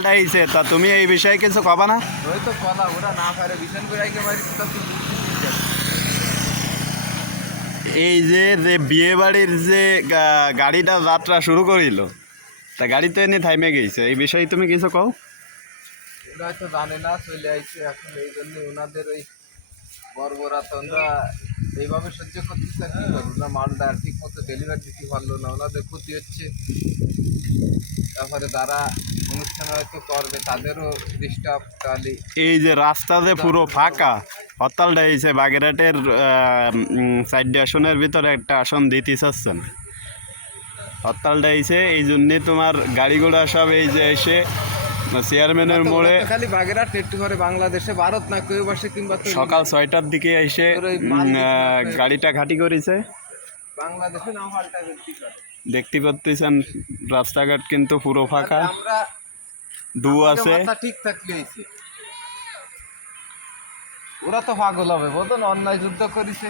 পাল্টাইছে, তা তুমি এই বিষয়ে কিছু কবা না? ওই তো কথা ওরা না পারে ভীষণ করে আইকে মারি তো তুই এই যে যে বিয়ে বাড়ির যে গাড়িটা যাত্রা শুরু করিল, তা গাড়ি তো এনে থাইমে গেছে, এই বিষয়ে তুমি কিছু কও? ওরা হয়তো জানে না চলে আইছে এখন, এই জন্য ওনাদের ওই বর্বরাত আমরা এইভাবে সহ্য করতেছে। আর কি করবো, ওরা মালটা ঠিক মতো ডেলিভারি দিতে পারলো না, ওনাদের ক্ষতি হচ্ছে। তারপরে যারা অনুষ্ঠান হয়তো করবে তাদেরও ডিস্টার্ব তাহলে। এই যে রাস্তা যে পুরো ফাঁকা, হরতালটা হয়েছে বাগেরহাটের 4টি আসনের ভিতরে একটা আসন দিতে চাচ্ছেন। হরতালটা হয়েছে এই জন্যে তোমার গাড়ি ঘোড়া সব এই যে এসে চেয়ারম্যানের মোড়ে খালি বাগেরহাট একটু করে বাংলাদেশে ভারত না কেউ বসে কিংবা সকাল 6টার দিকে এসে গাড়িটা ঘাঁটি করেছে। বাংলাদেশে না পাল্টা ব্যক্তি করে দেখতে পাচ্ছেন রাস্তাঘাট কিন্তু পুরো ফাঁকা, আমরা দু আছে। মাথা ঠিক থাকলে হয়েছে, ওরা তো পাগল হবে বলতো অন্যায় যুদ্ধ করেছে।